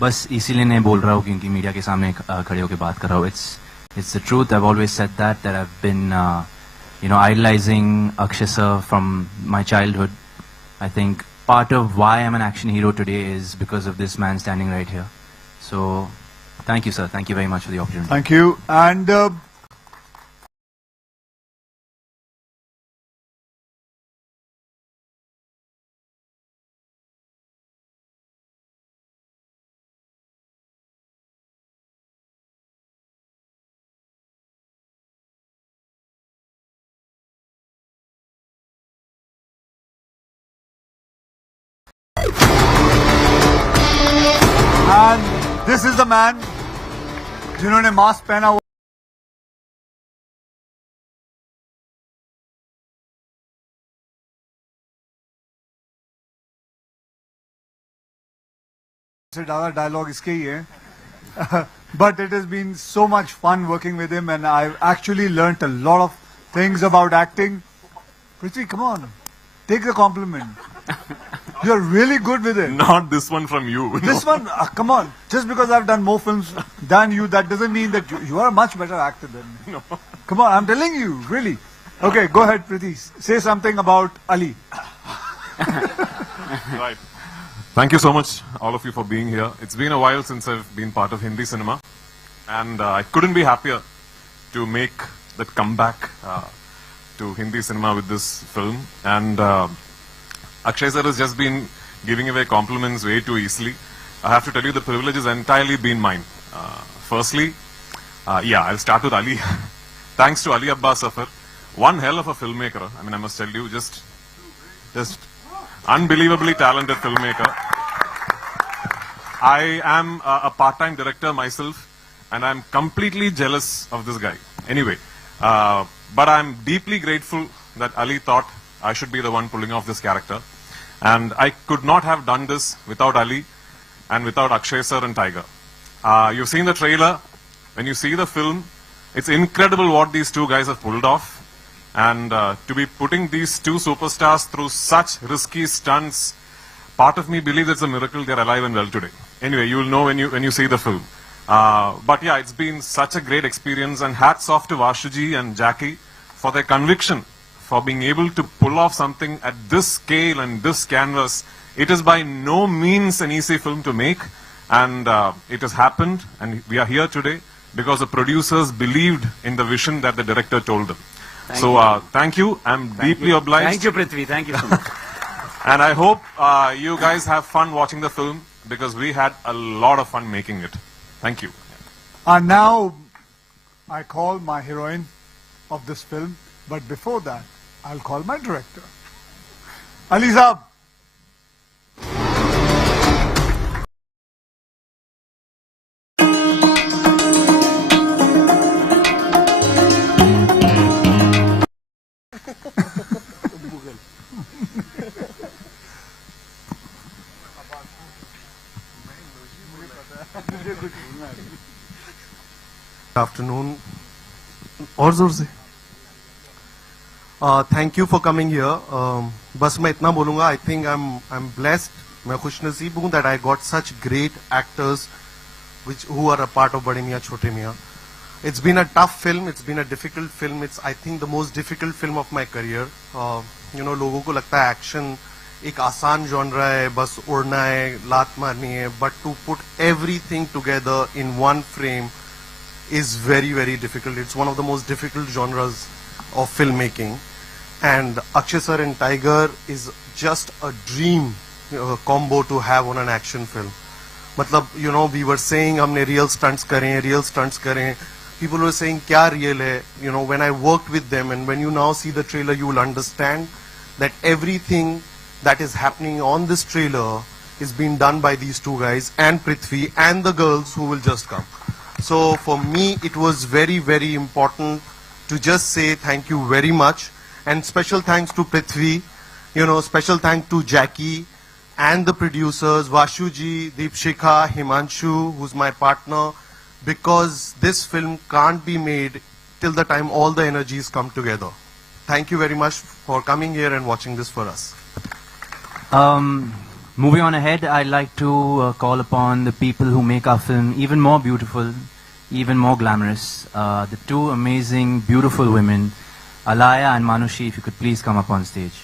बस इसीलिए नहीं बोल रहा हूँ क्योंकि मीडिया के सामने खड़े होकर बात कर रहा हूँ. It's the truth. I've always said that I've been idolizing Akshay sir from my childhood. I think part of why I'm an action hero today is because of this man standing right here. So thank you, sir. Thank you very much for the opportunity. Thank you. And this is the man जिन्होंने mask पहना हुआ से ज़्यादा dialogue इसके ही है. But it has been so much fun working with him, and I've actually learnt a lot of things about acting. Preity, come on, take the compliment. You're really good with it. Not this one from you. This one, come on. Just because I've done more films than you, that doesn't mean that you are a much better actor than me. No. Come on, I'm telling you, really. Okay, go ahead, Preity. Say something about Ali. Right. Thank you so much, all of you, for being here. It's been a while since I've been part of Hindi cinema, and I couldn't be happier to make that comeback to Hindi cinema with this film. And Akshay sir has just been giving away compliments way too easily. I have to tell you, the privilege has entirely been mine. Firstly, I'll start with Ali. Thanks to Ali Abbas Safar, one hell of a filmmaker. I mean, I must tell you, just unbelievably talented filmmaker. I am a part-time director myself, and I'm completely jealous of this guy. Anyway, but I'm deeply grateful that Ali thought I should be the one pulling off this character. And I could not have done this without Ali and without Akshay sir and Tiger. You've seen the trailer. When you see the film, it's incredible what these two guys have pulled off. And to be putting these two superstars through such risky stunts, part of me believes it's a miracle they're alive and well today. Anyway, you'll know when you see the film. But yeah, it's been such a great experience, and hats off to Vashuji and Jackie for their conviction, for being able to pull off something at this scale and this canvas. It is by no means an easy film to make, and it has happened, and we are here today because the producers believed in the vision that the director told them. Thank you. I'm deeply obliged. Thank you, Prithvi. Thank you so much. And I hope you guys have fun watching the film, because we had a lot of fun making it. Thank you. And now I call my heroine of this film, but before that, I'll call my director. Ali Saab. Afternoon. और जोर से. Thank you for coming here. बस मैं इतना बोलूँगा. I think I'm blessed. मैं खुशनसीब हूँ that I got such great actors who are a part of Bade Miyan Chote Miyan. It's been a tough film. It's been a difficult film. It's, I think, the most difficult film of my career. लोगों को लगता है action एक आसान genre है, बस उड़ना है, लात मारनी है. But to put everything together in one frame is very, very difficult. It's one of the most difficult genres of filmmaking. And Akshay sir and Tiger is just a dream combo to have on an action film. मतलब, we were saying हमने real stunts करें. People were saying क्या real है. When I worked with them, and when you now see the trailer, you will understand that everything that is happening on this trailer is being done by these two guys and Prithvi and the girls who will just come. So for me, it was very, very important to just say thank you very much, and special thanks to Prithvi, special thanks to Jackie and the producers, Vashuji, Deepshikha, Himanshu, who's my partner, because this film can't be made till the time all the energies come together. Thank you very much for coming here and watching this for us. Moving on ahead, I'd like to call upon the people who make our film even more beautiful, even more glamorous. The two amazing, beautiful women, Alaya and Manushi, if you could please come up on stage.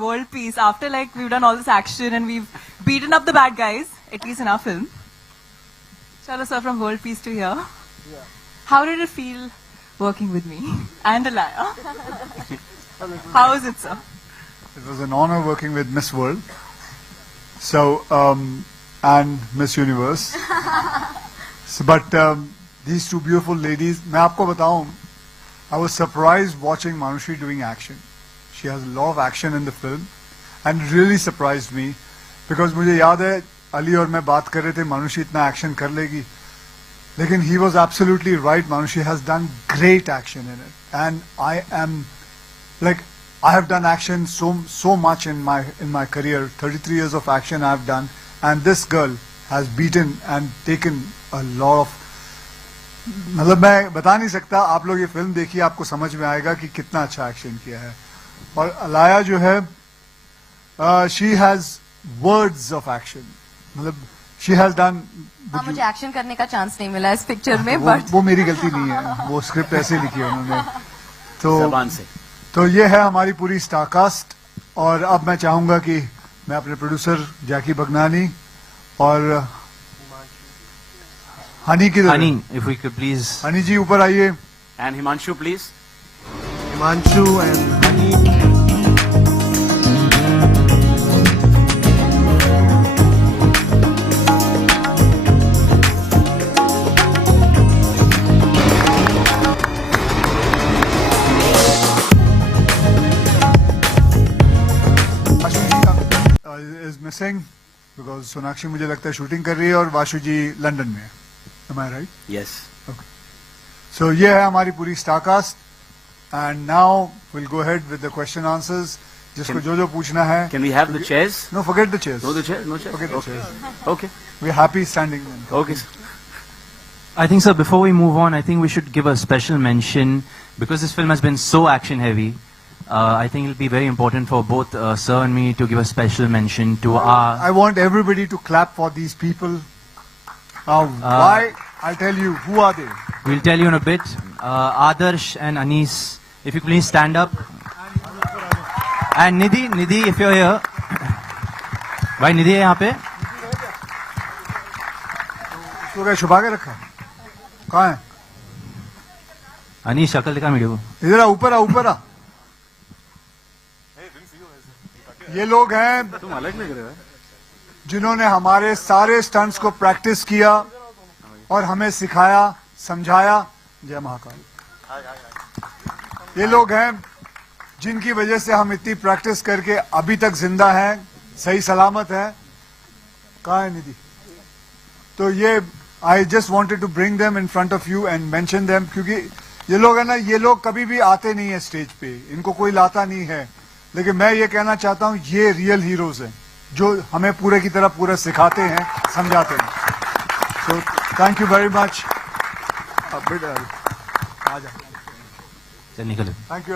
World peace after like we've done all this action and we've beaten up the bad guys, at least in our film. Chalo sir, from world peace to here. Yeah. How did it feel working with me and Alaya? How was it, sir? It was an honor working with Miss World, so and Miss Universe. But these two beautiful ladies, मैं आपको बताऊं, I was surprised watching Manushi doing action. She has a lot of action in the film and really surprised me because मुझे याद है अली और मैं बात कर रहे थे मानुषी इतना एक्शन कर लेगी, लेकिन he was absolutely right. Manushi has done great action in it, and I am like I have done action so much in my career. 33 years of action I have done, and this girl has beaten and taken a lot of. मतलब मैं बता नहीं सकता, आप लोग ये film देखिए आपको समझ में आएगा कि कितना अच्छा एक्शन किया है. और अलाया जो है, she has words of action, मतलब शी हैज डन. मुझे एक्शन करने का चांस नहीं मिला इस पिक्चर में, बट वो मेरी गलती नहीं है, वो स्क्रिप्ट ऐसे लिखी है उन्होंने. तो ये है हमारी पूरी स्टारकास्ट. और अब मैं चाहूंगा कि मैं अपने प्रोड्यूसर जैकी बगनानी और हनी की Honey, if we could please. Honey जी ऊपर आइए. And Himanshu, please. Himanshu and Honey. is missing because Sonakshi मुझे लगता है शूटिंग कर रही है और वाशु जी लंदन में है. Am I right? Yes. Okay. So ये है हमारी पूरी star cast. And now we'll go ahead with the question answers. जिसको जो पूछना है. Can we have the chairs? No, forget the chairs. No, the chairs? No chairs? Forget the Okay. chairs. Okay. We're happy standing. Okay, sir. I think, sir, before we move on, I think we should give a special mention, because this film has been so action heavy. I think it'll be very important for both sir and me to give a special mention to our. I want everybody to clap for these people. Why? I'll tell you. Who are they? We'll tell you in a bit. Adarsh and Anis, if you please stand up. And Nidhi, if you're here. भाई निधि है यहाँ पे. उसको क्या छुपा के रखा? कहाँ है? अनीश शक्ल दिखा मेरे को. इधर आ, ऊपर आ, ऊपर आ. ये लोग हैं तुम अलग लग रहे हो. जिन्होंने हमारे सारे स्टंट्स को प्रैक्टिस किया और हमें सिखाया, समझाया. जय महाकाल. ये लोग हैं जिनकी वजह से हम इतनी प्रैक्टिस करके अभी तक जिंदा हैं, सही सलामत हैं. कहाँ है निधि? तो ये I just wanted to bring them in front of you and mention them, क्योंकि ये लोग है ना, ये लोग कभी भी आते नहीं है स्टेज पे, इनको कोई लाता नहीं है. लेकिन मैं ये कहना चाहता हूं, ये रियल हीरोज हैं जो हमें पूरे की तरह पूरा सिखाते हैं, समझाते हैं. So thank you very much. आ जा. चल निकल. Thank you.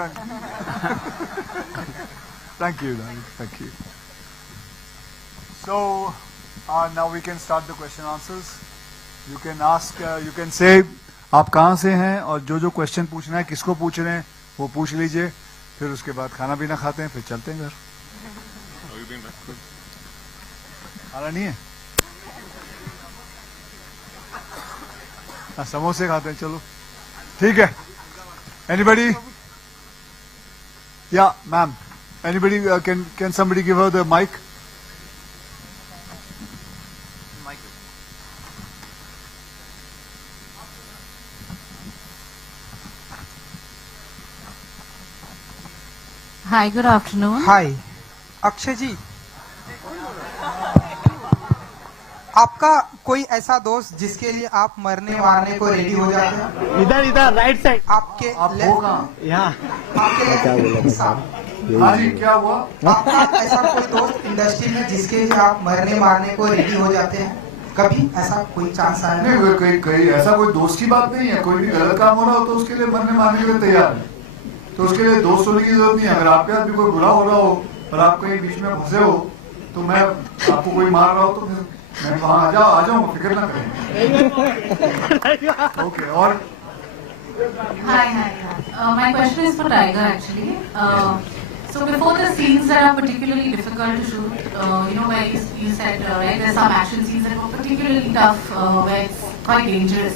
Thank you. Thank you. So now we can start the question answers. You can ask, you can say आप कहाँ से हैं और जो क्वेश्चन पूछना है, किसको पूछ रहे हैं, वो पूछ लीजिए. फिर उसके बाद खाना पीना खाते हैं, फिर चलते हैं घर. खाना नहीं है? समोसे खाते हैं. चलो ठीक है. Anybody? Yeah, ma'am. Anybody? Can somebody give her the mic? Hi, good afternoon. हाय अक्षय जी, आपका कोई ऐसा दोस्त जिसके लिए आप मरने मारने को रेडी हो जाते हैं? इधर राइट साइड। आपके आप हो कहाँ? यहाँ आपके साथ हाँ जी, क्या हुआ? आपका ऐसा कोई दोस्त इंडस्ट्री में जिसके लिए आप मरने मारने को रेडी हो जाते हैं? कभी ऐसा कोई चांस आया? नहीं, कोई ऐसा कोई दोस्त की बात नहीं है। कोई भी गलत काम हो रहा हो तो उसके लिए मरने मारने के लिए तैयार है। तो उसके लिए दोस्त होने की जरूरत नहीं है। अगर आपके साथ भी कोई बुरा हो रहा हो और आप कहीं बीच में फंसे हो तो मैं आपको कोई मार रहा हो तो मैं वहाँ आ जाऊंगा, फिक्र ना करें। ओके, और Hi. My question is for Tiger actually. So before the scenes that are particularly difficult to shoot, where you said, right, there's some action scenes that were particularly tough, where it's quite dangerous.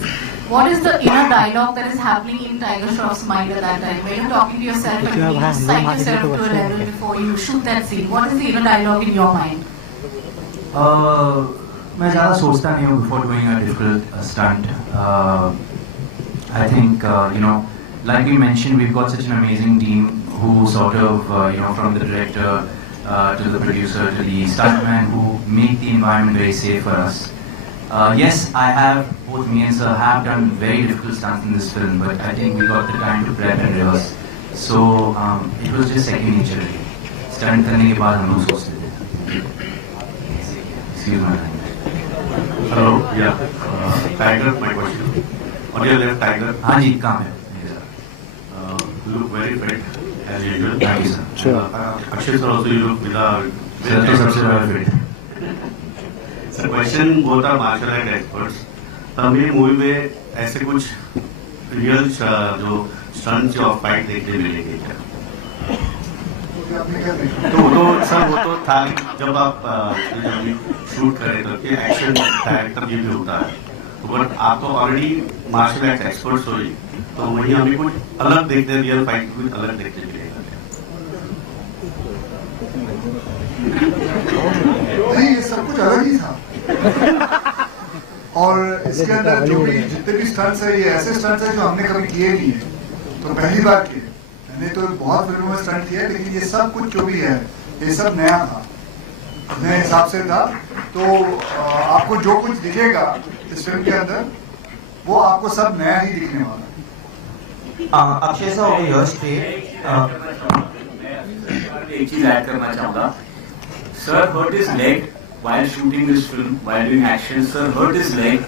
What is the inner dialogue that is happening in Tiger Shroff's mind at that time? When you're talking to yourself and you just psych yourself to a level before you shoot that scene, what is the inner dialogue in your mind? मैं ज़्यादा सोचता नहीं हूँ before doing a difficult stunt. I think, like we mentioned, we've got such an amazing team who sort of, from the director to the producer to the stuntman who make the environment very safe for us. Yes, I have, both me and Sir have done very difficult stunts in this film, but I think we got the time to prep and rehearse. So it was just second nature really. Stunt करने के बाद हम लोग सोचते थे. Excuse my language. Hello, yeah. Tiger, my question. On your left, Tiger. हाँ जी, काम है. Look very fit as usual. Thank you, sir. Sure. Akshay sir also you look with a Sir तो सबसे बड़ा fit. So question both are martial art experts. हमें movie में ऐसे कुछ रियल जो स्टंट्स या फाइट देखने मिलेंगे क्या? तो सर वो तो था जब आप शूट करें तो कि एक्शन डायरेक्टर ये भी होता है. बट आप तो ऑलरेडी मार्शल आर्ट एक्सपर्ट्स हो, तो वही हमें कुछ अलग देखते हैं, रियल फाइट कुछ अलग देखते मिलेगा. नहीं, ये सब कुछ अलग ही था। और इसके अंदर जो भी जितने भी स्टंट्स है, ये ऐसे स्टंट्स है जो हमने कभी किए नहीं है, तो पहली बार किए. मैंने तो बहुत फिल्मों में स्टंट किया, लेकिन ये सब कुछ जो भी है ये सब नया था, नए हिसाब से था. तो आपको जो कुछ दिखेगा इस फिल्म के अंदर वो आपको सब नया ही दिखने वाला है. Akshay sir over here straight. एक चीज ऐड करना चाहूंगा. Sir hurt his leg while shooting this film, while doing action. Sir hurt his leg.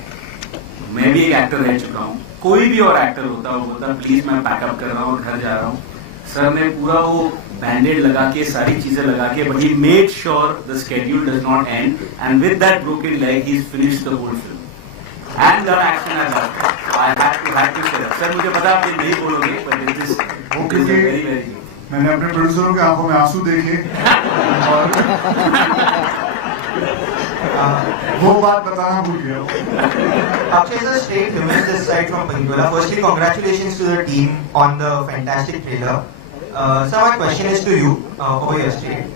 मैं भी एक एक्टर रह चुका हूँ. कोई भी और एक्टर होता वो बोलता प्लीज मैं पैकअप कर रहा हूँ और घर जा रहा हूँ. सर ने पूरा वो बैंडेड लगा के सारी चीजें लगा के, but he made sure the schedule does not end, and with that broken leg he's finished the whole film and done action as well. I had to say that. Sir मुझे पता आप ये नहीं बोलोगे, but it is very very. मैंने अपने प्रोड्यूसरों के आंखों में आंसू देखे और वो बात बताना भूल गया. Akshay sir straight humans this side from Bengaluru. Firstly, congratulations to the team on the fantastic trailer. Sir, my question is to you over here straight.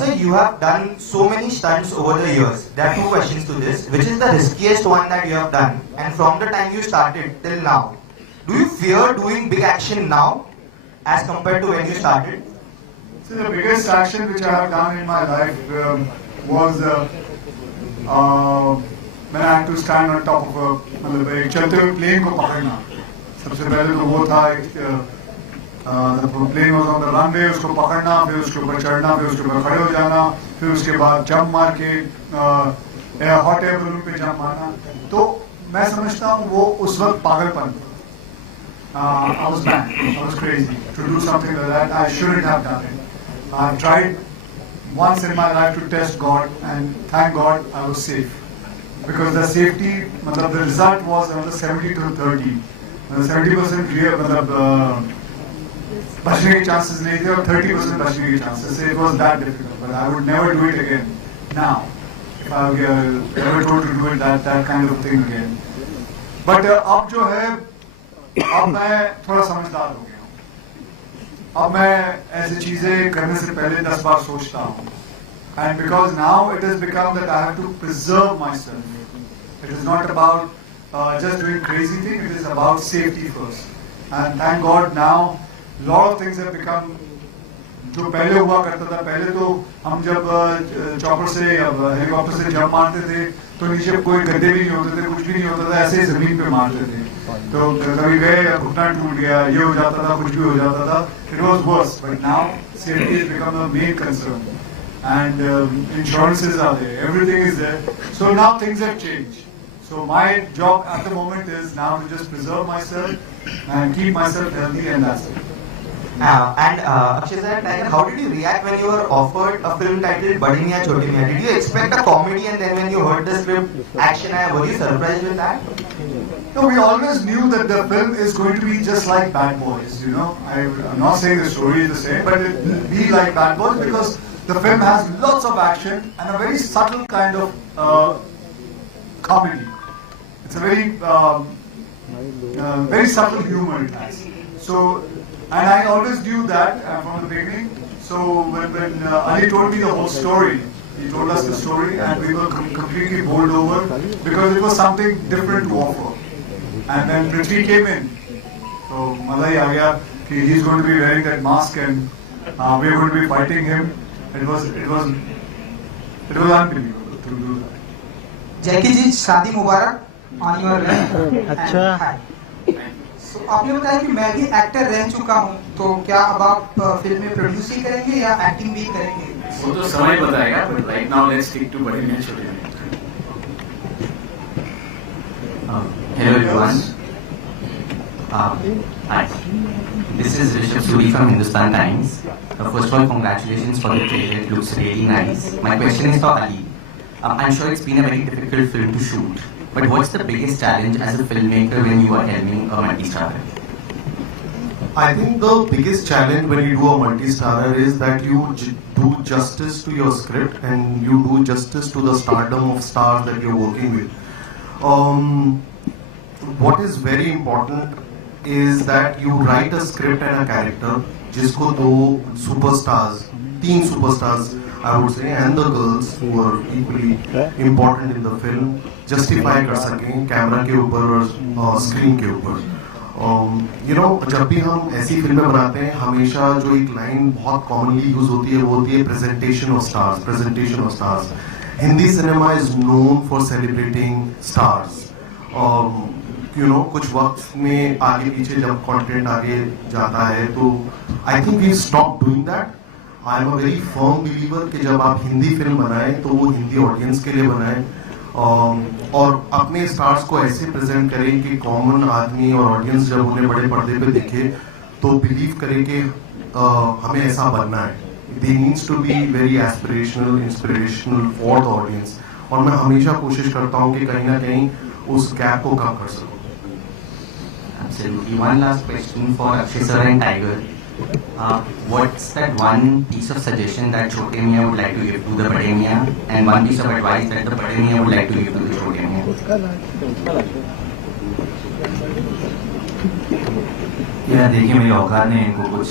Sir, you have done so many stunts over the years. There are two questions to this. Which is the riskiest one that you have done? And from the time you started till now, do you fear doing big action now as compared to when you started? So the biggest action which I have done in my life was when I had to stand on top of मतलब एक चलते हुए plane को पकड़ना. सबसे पहले तो वो था plane was on the runway, उसको पकड़ना, फिर उसके ऊपर चढ़ना, फिर उसके ऊपर खड़े हो जाना, फिर उसके बाद जंप मार के हॉट एयर बलून पे जंप मारना. तो मैं समझता हूँ वो उस वक्त पागलपन. I was mad. I was crazy to do something like that. I shouldn't have done it. I tried once in my life to test God, and thank God I was safe. Because the safety, मतलब the result was another 70 to 30. 70% clear, मतलब बचने के chances नहीं थे और 30% बचने के chances. It was that difficult, but I would never do it again. Now, if I were ever told to do it, that kind of thing again. But अब जो है, अब मैं थोड़ा समझदार हो गया हूँ. अब मैं ऐसी चीजें करने से पहले 10 बार सोचता हूँ. And because now it has become that I have to preserve myself. It is not about just doing crazy things. It is about safety first. And thank God now, a lot of things have become जो पहले हुआ करता था, पहले तो हम जब chopper से या हेलीकॉप्टर से जंप मारते थे तो नीचे कोई गड्ढे भी नहीं होते थे, कुछ भी नहीं होता था, ऐसे ही जमीन पे मारते थे। तो कभी गए घुटना टूट गया, ये हो जाता था, कुछ भी हो जाता था, it was worse. But now safety has become a main concern and insurances are there, everything is there, so now things have changed. So my job at the moment is now to just preserve myself and keep myself healthy, and that's it. Akshay sir, how did you react when you were offered a film titled Bade Miyan Chote Miyan? Did you expect a comedy, and then when you heard the script, action, were you surprised with that? No, we always knew that the film is going to be just like Bad Boys, you know. I'm not saying the story is the same, but it will be like Bad Boys because the film has lots of action and a very subtle kind of comedy. It's a very subtle humor it has. So, and I always knew that from the beginning. So when Ali told me the whole story, he told us the story, and we were completely bowled over because it was something different to offer. And then Preity came in. So Malai aa gaya ki he's going to be wearing that mask and we're going to be fighting him. It was unbelievable to do that. जैकी जी, शादी मुबारक on your land. अच्छा। So, आपने बताया कि मैं भी actor रह चुका हूँ, तो क्या अब आप फिल्म में प्रोड्यूस ही करेंगे या एक्टिंग भी करेंगे? वो तो समय बताएगा, but right now let's stick to Bade Miyan Chote Miyan. Hello everyone. Hi. This is Rishabh Suri from Hindustan Times. First of all, congratulations for the trailer. It looks really nice. My question is for Ali. I'm sure it's been a very difficult film to shoot. But what's the biggest challenge as a filmmaker when you are helming a multi-starrer? I think the biggest challenge when you do a multi-starrer is that you do justice to your script and you do justice to the stardom of stars that you're working with. What is very important is that you write a script and a character जिसको तीन superstars I would say, and the girls who are equally important in the film justify कर सकें camera के ऊपर और screen के ऊपर। जब भी हम ऐसी फिल्में बनाते हैं हमेशा जो एक लाइन बहुत कॉमनली यूज होती है वो होती है presentation of stars. Hindi cinema is known for celebrating stars. कुछ वक्त में आगे पीछे जब कंटेंट आगे जाता है तो I think we stop doing that. I am a very firm believer कि जब आप हिंदी फिल्म बनाएं तो वो हिंदी ऑडियंस के लिए बनाएं और अपने स्टार्स को ऐसे प्रेजेंट करें कि कॉमन आदमी और ऑडियंस जब उन्हें बड़े पर्दे पे देखे तो बिलीव करें कि हमें ऐसा बनना है। They needs to be very aspirational, inspirational for the audience. और मैं हमेशा कोशिश करता हूँ कि कहीं ना कहीं उस गैप को कम कर सकूँ। Absolutely. One last question for Akshay sir and Tiger. What's that one piece of suggestion that Chote Miyan would like to give to the Bade Miyan, and one piece of advice that the Bade Miyan would like to give to the Chote Miyan? यार देखिए, मेरी औकात नहीं इनको कुछ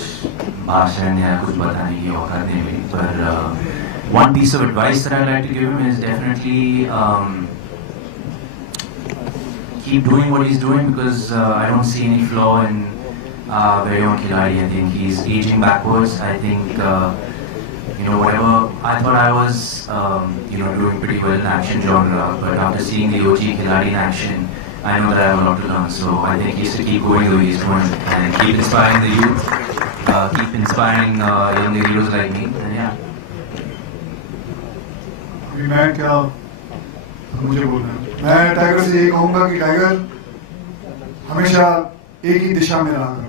भाषण या कुछ बताने की औकात नहीं मेरी, पर one piece of advice that I'd like to give him is definitely keep doing what he's doing because I don't see any flaw in Bade Miyan Khiladi. I think he's aging backwards. I think whatever I thought I was doing pretty well in action genre, but after seeing the OG Khiladi in action, I know that I have a lot to learn. So I think he has to keep going the way he's going and keep inspiring the youth, keep inspiring young heroes like me. And yeah. मैं क्या मुझे बोलना है, मैं tiger से यही कहूँगा कि टाइगर हमेशा एक ही दिशा में रहा करो।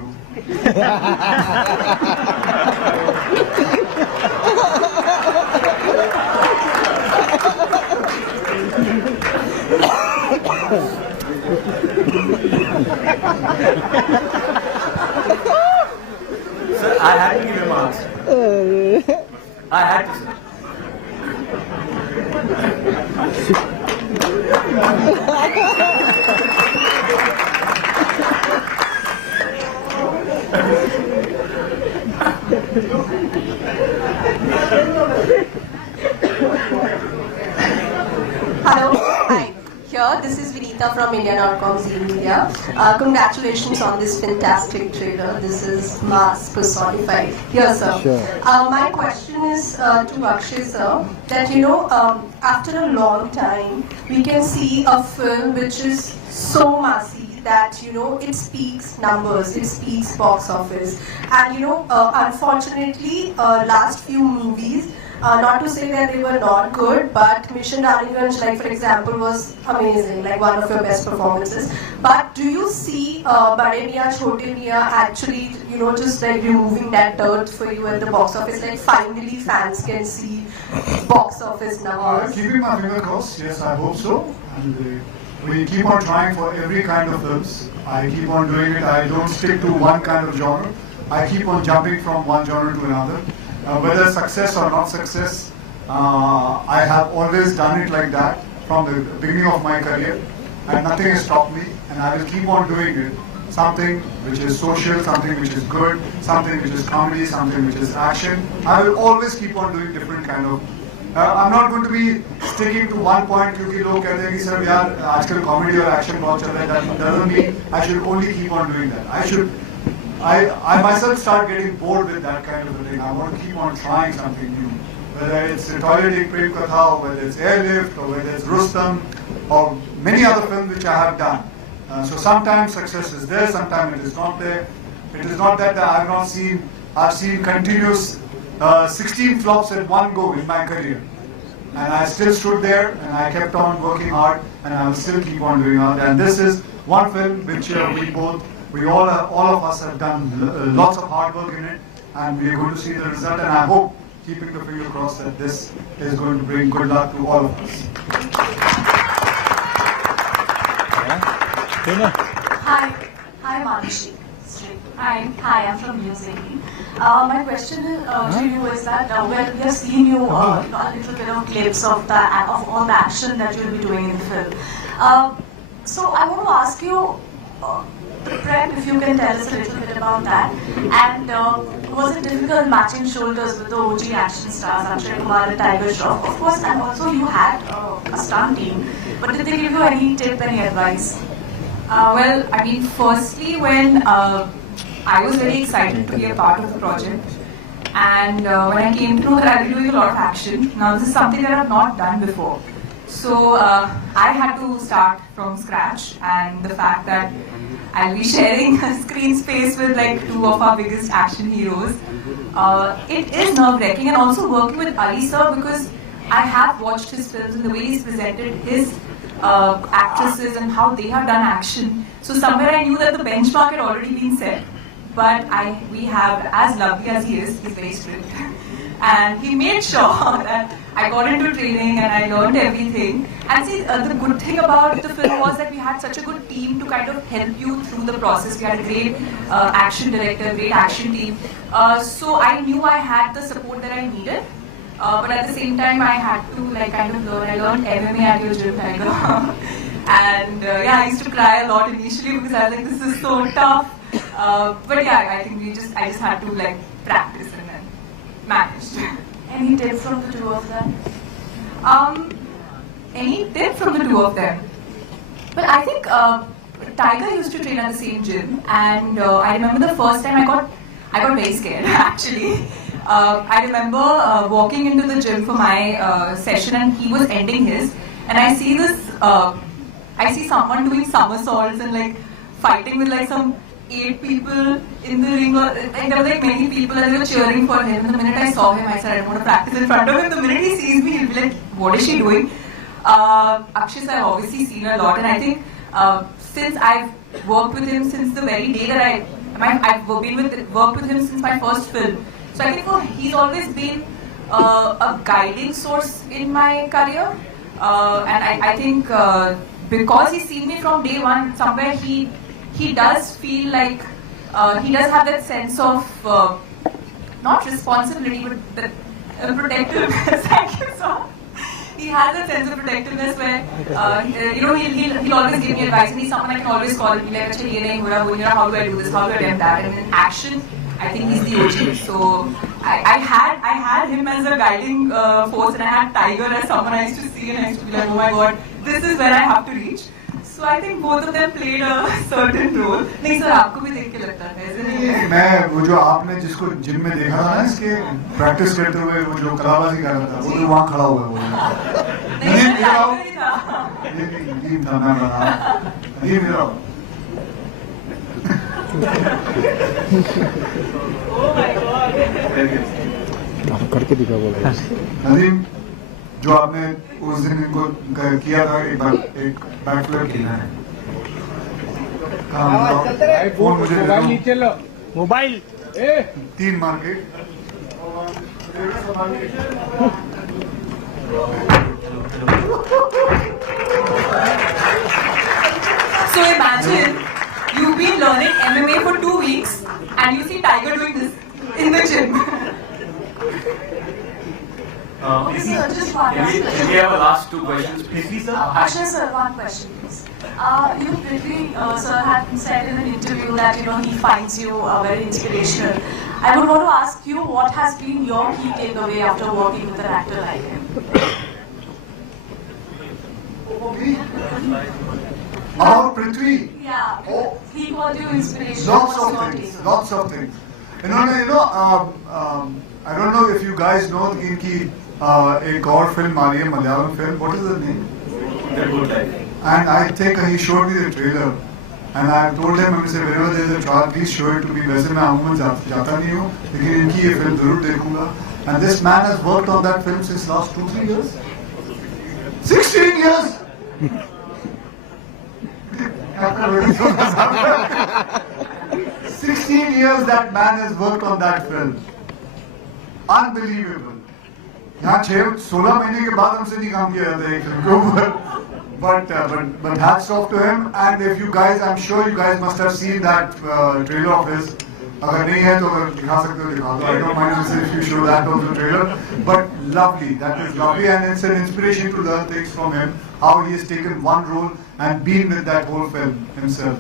Sir, I had to give him an answer. I had to, sir. Hello, hi. Here sir. This is Vinita from India.com Media. Congratulations on this fantastic trailer. This is mass personified. Here, sir. Sure. My question is to Akshay, sir. That after a long time, we can see a film which is so massive that it speaks numbers, it speaks box office, and unfortunately, last few movies. Not to say that they were not good, but Mission Darlinganj, like for example, was amazing, like one of your best performances. But do you see Bade Miyan Chote Miyan actually, just like removing that dirt for you at the box office? Like finally fans can see box office numbers. Keeping my finger crossed, yes, I hope so. And we keep on trying for every kind of films. I keep on doing it. I don't stick to one kind of genre. I keep on jumping from one genre to another. Whether success or not success, I have always done it like that from the beginning of my career, and nothing has stopped me, and I will keep on doing it. Something which is social, something which is good, something which is comedy, something which is action. I will always keep on doing different kind of. I'm not going to be sticking to one point क्योंकि लोग कहते हैं कि sir यार आजकल comedy और action बहुत चल रहा है. That doesn't mean I should only keep on doing that. I myself start getting bored with that kind of a thing. I want to keep on trying something new. Whether it's Toileting Prem Katha, or whether it's Airlift, or whether it's Rustam, or many other films which I have done. So sometimes success is there, sometimes it is not there. It is not that I've seen continuous 16 flops at one go in my career. And I still stood there and I kept on working hard and I will still keep on doing it. And this is one film which we all of us have done lots of hard work in it, and we are going to see the result, and I hope, keeping the finger crossed, that this is going to bring good luck to all of us. Hi Manishi. Hi, I'm from Filmmaking. My question to you is that we have seen you a little bit of clips of all the action that you'll be doing in the film. So I want to ask you, the prep, if you can tell us a little bit about that, and was it difficult matching shoulders with the OG action stars, Akshay Kumar and Shroff, of course, and also you had a stunt team, but did they give you any tip, any advice? Well, I mean, firstly, when I was very excited to be a part of the project, and when I came to know that I'll be doing a lot of action, now this is something that I've not done before. So I had to start from scratch, and the fact that I'll be sharing a screen space with like two of our biggest action heroes, it is nerve-wracking, and also working with Ali sir, because I have watched his films and the way he's presented his actresses and how they have done action. So somewhere I knew that the benchmark had already been set, but we have, as lovely as he is, he's very strict. And he made sure that I got into training and I learned everything. And see, the good thing about the film was that we had such a good team to kind of help you through the process. We had a great action director, great action team. So I knew I had the support that I needed. But at the same time, I had to like kind of learn. I learned MMA at your gym, Tiger. And yeah, I used to cry a lot initially because I was like, this is so tough. But yeah, I think I just had to like practice and then managed. Any tips from the two of them? Any tip from the two of them? Well, I think Tiger used to train at the same gym, and I remember the first time I got very scared actually. I remember walking into the gym for my session, and he was ending his, and I see someone doing somersaults and like fighting with like some 8 people in the ring, or like, there were like many people and they were cheering for him. And the minute I saw him, I said, I don't want to practice in front of him. The minute he sees me, he'll be like, what is she doing? Akshay, I've obviously seen a lot, and I think since I've worked with him since the very day that I've worked with him since my first film. So I think he's always been a guiding source in my career, and I think because he's seen me from day one, somewhere he does feel like he does have that sense of not responsibility, but the protectiveness. Thank you, sir. He has that sense of protectiveness where he'll always give me advice, and he's someone I can always call and be like, "Acha, ye nahi ho raha, how do I do this? How do I attempt that?" And in action, I think he's the OG. So I had him as a guiding force, and I had Tiger as someone I used to see, and I used to be like, oh my god, this is where I have to reach. So I think both of them played a certain role. नहीं sir आपको भी देख के लगता है ऐसे नहीं है? मैं वो जो आपने जिसको जिम में देखा था ना इसके प्रैक्टिस करते हुए वो जो कलाबाजी कर रहा था वो तो वहाँ खड़ा हुआ है वो नहीं था मैं बना नहीं मेरा करके दिखा बोला नदीम जो आपने उस दिन इनको किया था एक बार एक बैकफ्लिप किया है फोन मुझे दे दो मोबाइल 3 मार के So imagine you've been learning MMA for 2 weeks and you see Tiger doing this in the gym. Just one Can we have a last 2 questions, please? Akshay sir, one question please. Preity sir had said in an interview that he finds you very inspirational. I would want to ask you what has been your key takeaway after working with an actor like him? About Prithvi? Yeah, he called you inspirational. Lots of things. I don't know if you guys know इनकी एक और film आ रही है Malayalam film. What is the name? The Good Life. And I think he showed me the trailer. And I told him, I said, whenever there is a trial, please show it to me. वैसे मैं आऊँगा जाता नहीं हूँ, लेकिन इनकी ये film जरूर देखूँगा. And this man has worked on that film since last 2-3 years. 16 years. 16 years that man has worked on that film. Unbelievable. यहाँ 16 महीने के बाद हमसे नहीं काम किया जाता है एक फिल्म के ऊपर. But hats off to him. And if you guys, I'm sure you guys must have seen that trailer of his. अगर नहीं है तो अगर दिखा सकते हो दिखा दो. I don't mind if you show that on the trailer. But lovely, that is lovely, and it's an inspiration to learn things from him. How he has taken one role and been with that whole film himself.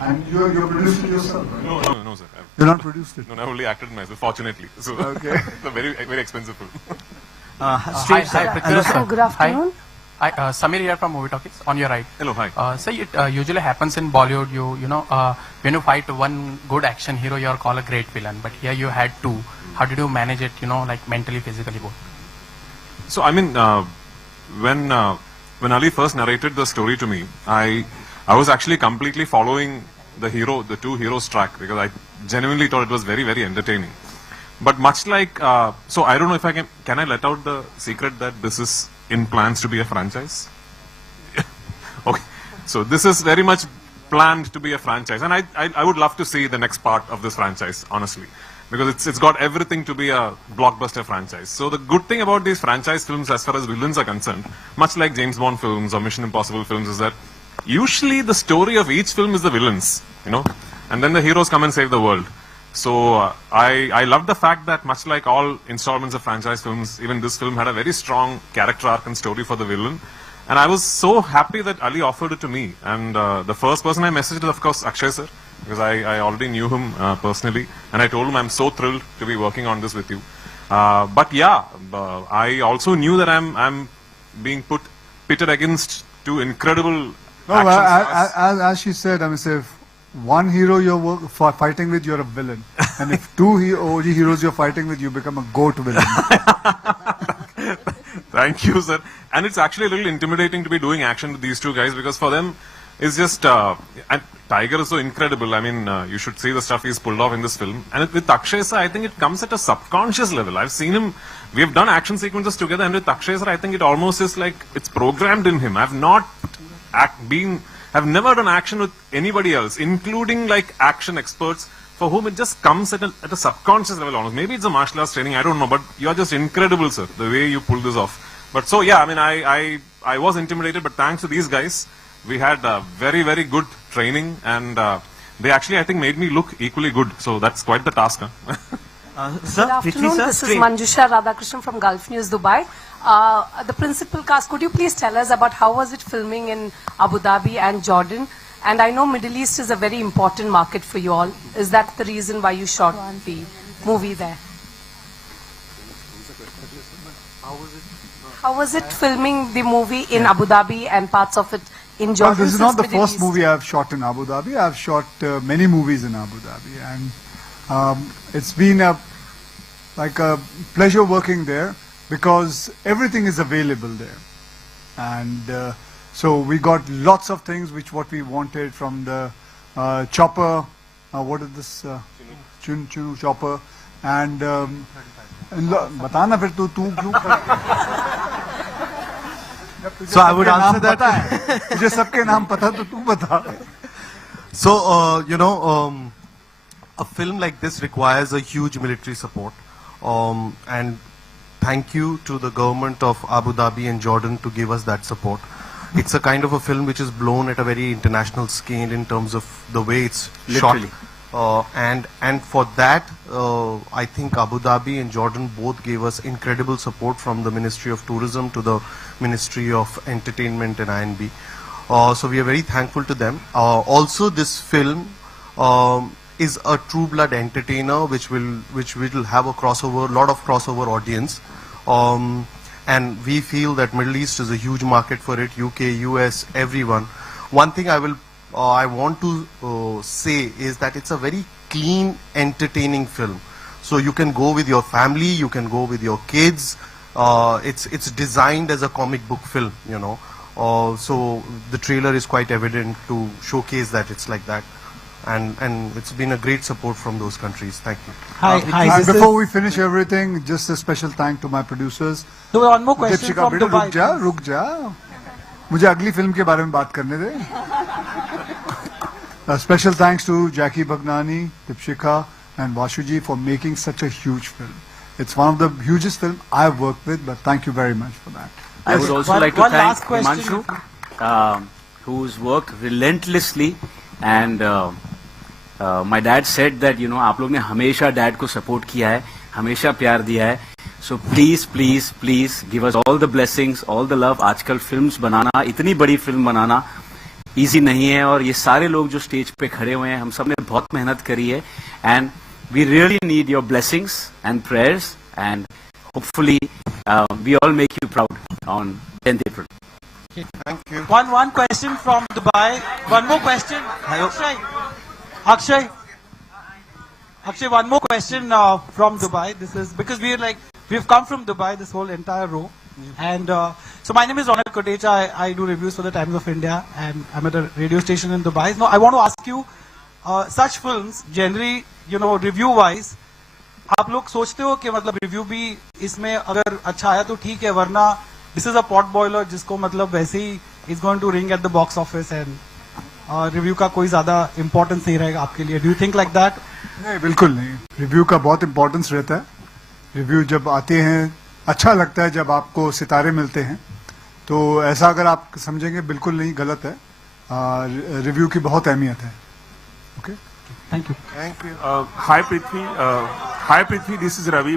And you're producing yourself, right? No, sir. You're not produced it. No, I only acted myself, fortunately. So okay. It's a very expensive film. Hi, Good afternoon. Hi, Samir here from Movie Talkies. On your right. Hello, hi. So it usually happens in Bollywood. When you fight one good action hero, you are called a great villain. But here you had 2. How did you manage it? Like mentally, physically, both. So I mean, when Ali first narrated the story to me, I was actually completely following the 2 heroes track, because I genuinely thought it was very entertaining. But much like, so I don't know if I can I let out the secret that this is in plans to be a franchise? Okay, so this is very much planned to be a franchise, and I would love to see the next part of this franchise, honestly, because it's got everything to be a blockbuster franchise. So the good thing about these franchise films, as far as villains are concerned, much like James Bond films or Mission Impossible films, is that usually the story of each film is the villains, and then the heroes come and save the world. So I love the fact that, much like all installments of franchise films, even this film had a very strong character arc and story for the villain. And I was so happy that Ali offered it to me. And the first person I messaged was, of course, Akshay sir, because I already knew him personally. And I told him I'm so thrilled to be working on this with you. But yeah, I also knew that I'm being pitted against 2 incredible action as she said, I mean, if one hero you're fighting with, you're a villain. And if 2 OG heroes you're fighting with, you become a GOAT villain. Thank you, sir. And it's actually a little intimidating to be doing action with these 2 guys, because for them, it's just... and Tiger is so incredible. I mean, you should see the stuff he's pulled off in this film. And with Akshay sir, I think it comes at a subconscious level. I've seen him... We have done action sequences together, and with Akshay sir, I think it almost is like it's programmed in him. I've never done action with anybody else, including like action experts, for whom it just comes at a subconscious level almost. Maybe it's a martial arts training, I don't know, but you are just incredible, sir, the way you pull this off. But so yeah, I mean, I was intimidated, but thanks to these guys, we had very good training, and they actually, I think, made me look equally good. So that's quite the task. Huh? Good afternoon, this is Manjusha Radhakrishnan from Gulf News, Dubai. The principal cast, could you please tell us about how was it filming in Abu Dhabi and Jordan? And I know Middle East is a very important market for you all. Is that the reason why you shot the movie there? How was it filming the movie in Abu Dhabi and parts of it in Jordan? Well, this is not the Middle first East? movie I've shot in Abu Dhabi. I've shot many movies in Abu Dhabi, and it's been a pleasure working there because everything is available there, and so we got lots of things what we wanted from the chopper. What is this? Chunu chopper, and बताना फिर तू क्यों So I would answer that. मुझे सबके नाम पता तो तू बता. So a film like this requires a huge military support, and thank you to the government of Abu Dhabi and Jordan to give us that support. It's a kind of a film which is blown at a very international scale in terms of the way it's Literally. shot. And for that, I think Abu Dhabi and Jordan both gave us incredible support, from the Ministry of Tourism to the Ministry of Entertainment and INB. So we are very thankful to them. Also, this film is a true blood entertainer, which will have a lot of crossover audience. And we feel that Middle East is a huge market for it. UK, US, everyone. One thing I want to say is that it's a very clean, entertaining film. So you can go with your family, you can go with your kids. It's designed as a comic book film, so the trailer is quite evident to showcase that it's like that. And it's been a great support from those countries. Thank you. And before we finish everything, just a special thank to my producers. So one more question from Dubai. रुक जा मुझे अगली film के बारे में बात करने दे. A special thanks to Jackie Bhagnani, Dipshika and Vashuji for making such a huge film. It's one of the hugest films I've worked with, but thank you very much for that. I would also like to thank Himanshu, who's worked relentlessly, and my dad said that आप लोग ने हमेशा dad को support किया है, हमेशा प्यार दिया है. So please give us all the blessings, all the love. आजकल फिल्म्स बनाना, इतनी बड़ी फिल्म बनाना इजी नहीं है, और ये सारे लोग जो स्टेज पे खड़े हुए हैं, हम सब ने बहुत मेहनत करी है, and we really need your blessings and prayers, and hopefully we all make you proud on 10th April. Thank you. One question from Dubai. One more question. Akshay, one more question from Dubai. This is because we've come from Dubai, this whole entire row. And so my name is Ronak Kotecha. I do reviews for the Times of India, and I'm at a radio station in Dubai. Now I want to ask you, such films generally, review wise, आप लोग सोचते हो कि मतलब review भी इसमें अगर अच्छा आया तो ठीक है, वरना this is a pot boiler जिसको मतलब वैसे ही is going to ring at the box office, and review का कोई ज्यादा इंपॉर्टेंस नहीं रहेगा आपके लिए. Do you think like that? नहीं, बिल्कुल नहीं. रिव्यू का बहुत इंपॉर्टेंस रहता है. रिव्यू जब आते हैं अच्छा लगता है, जब आपको सितारे मिलते हैं, तो ऐसा अगर आप समझेंगे बिल्कुल नहीं, गलत है. रिव्यू की बहुत अहमियत है. Okay, thank you. Hi Prithvi, this is Ravi